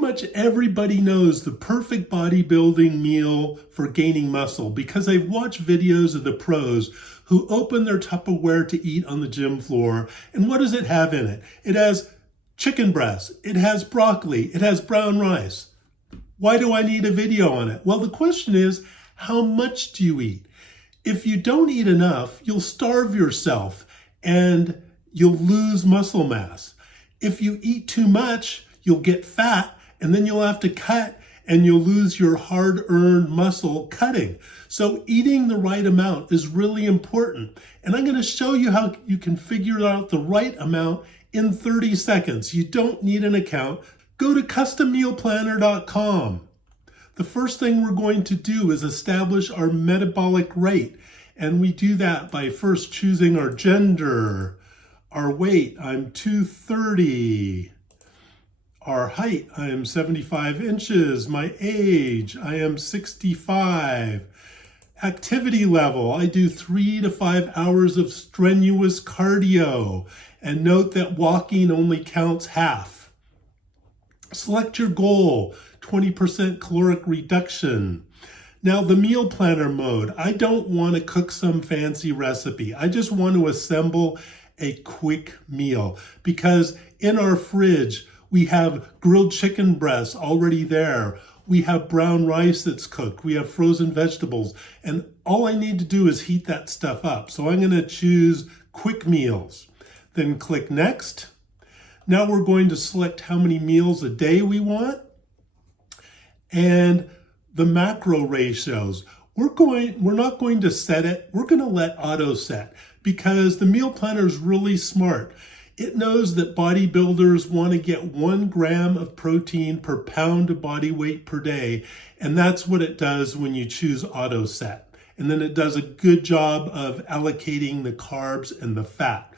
much everybody knows the perfect bodybuilding meal for gaining muscle because they've watched videos of the pros who open their Tupperware to eat on the gym floor. And what does it have in it? It has chicken breast, it has broccoli, it has brown rice. Why do I need a video on it? Well, the question is, how much do you eat? If you don't eat enough, you'll starve yourself and you'll lose muscle mass. If you eat too much, you'll get fat and then you'll have to cut and you'll lose your hard-earned muscle cutting. So eating the right amount is really important. And I'm going to show you how you can figure out the right amount in 30 seconds. You don't need an account. Go to custommealplanner.com. The first thing we're going to do is establish our metabolic rate. And we do that by first choosing our gender, our weight. I'm 230. Our height, I am 75 inches. My age, I am 65. Activity level, I do 3 to 5 hours of strenuous cardio. And note that walking only counts half. Select your goal, 20% caloric reduction. Now the meal planner mode, I don't want to cook some fancy recipe. I just want to assemble a quick meal because in our fridge, we have grilled chicken breasts already there. We have brown rice that's cooked. We have frozen vegetables. And all I need to do is heat that stuff up. So I'm going to choose quick meals. Then click next. Now we're going to select how many meals a day we want. And the macro ratios. We're not going to set it. We're going to let auto set because the meal planner is really smart. It knows that bodybuilders want to get 1 gram of protein per pound of body weight per day. And that's what it does when you choose auto set. And then it does a good job of allocating the carbs and the fat.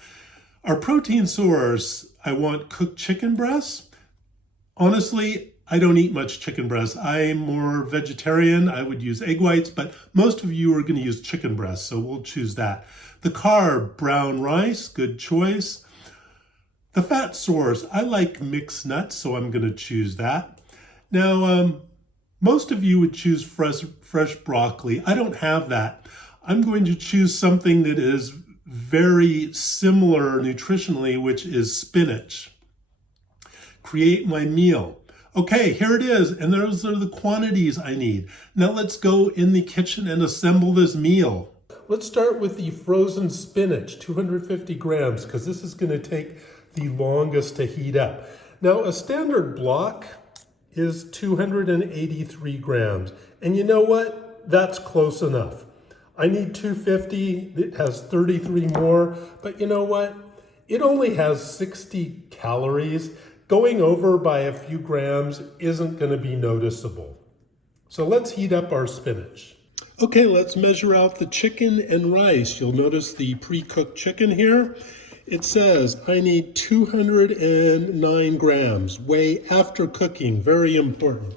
Our protein source, I want cooked chicken breasts. Honestly, I don't eat much chicken breast. I'm more vegetarian. I would use egg whites, but most of you are going to use chicken breast, so we'll choose that. The carb, brown rice, good choice. The fat source, I like mixed nuts, so I'm going to choose that. Now, most of you would choose fresh broccoli. I don't have that. I'm going to choose something that is very similar nutritionally, which is spinach. Create my meal. Okay, here it is, and those are the quantities I need. Now let's go in the kitchen and assemble this meal. Let's start with the frozen spinach, 250 grams, because this is going to take the longest to heat up. Now, a standard block is 283 grams. And you know what? That's close enough. I need 250. It has 33 more. But you know what? It only has 60 calories. Going over by a few grams isn't going to be noticeable. So let's heat up our spinach. Okay, let's measure out the chicken and rice. You'll notice the pre-cooked chicken here. It says I need 209 grams. Weigh after cooking, very important.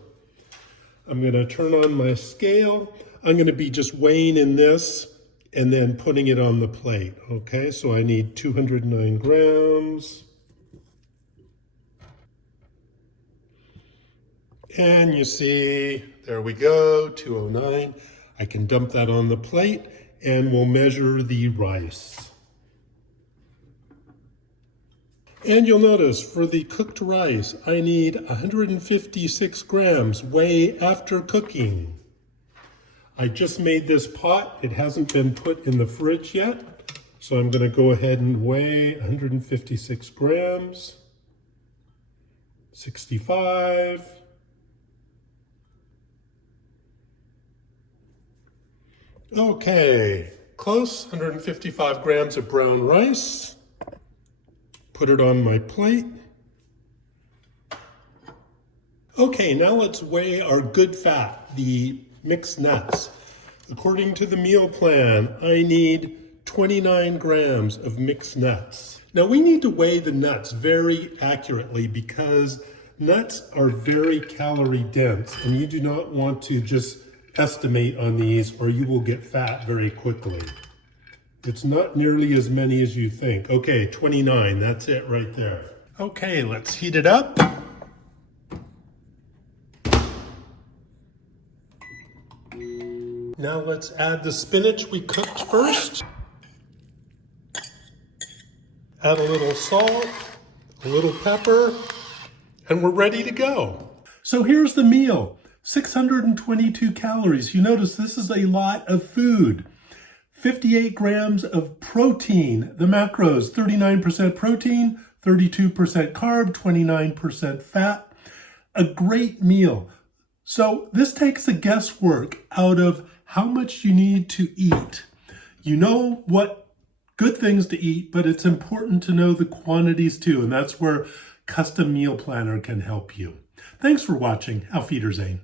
I'm going to turn on my scale. I'm going to be just weighing in this and then putting it on the plate. Okay, so I need 209 grams. And you see, there we go, 209. I can dump that on the plate and we'll measure the rice. And you'll notice for the cooked rice, I need 156 grams, weigh after cooking. I just made this pot. It hasn't been put in the fridge yet. So I'm going to go ahead and weigh 156 grams, 65. Okay, close, 155 grams of brown rice. Put it on my plate. Okay, now let's weigh our good fat, the mixed nuts. According to the meal plan, I need 29 grams of mixed nuts. Now we need to weigh the nuts very accurately because nuts are very calorie dense and you do not want to just estimate on these or you will get fat very quickly. It's not nearly as many as you think. Okay, 29, that's it right there. Okay, let's heat it up. Now let's add the spinach we cooked first. Add a little salt, a little pepper, and we're ready to go. So here's the meal, 622 calories. You notice this is a lot of food. 58 grams of protein. The macros, 39% protein, 32% carb, 29% fat. A great meal. So this takes the guesswork out of how much you need to eat. You know what good things to eat, but it's important to know the quantities too, and that's where Custom Meal Planner can help you. Thanks for watching. Auf Wiedersehen.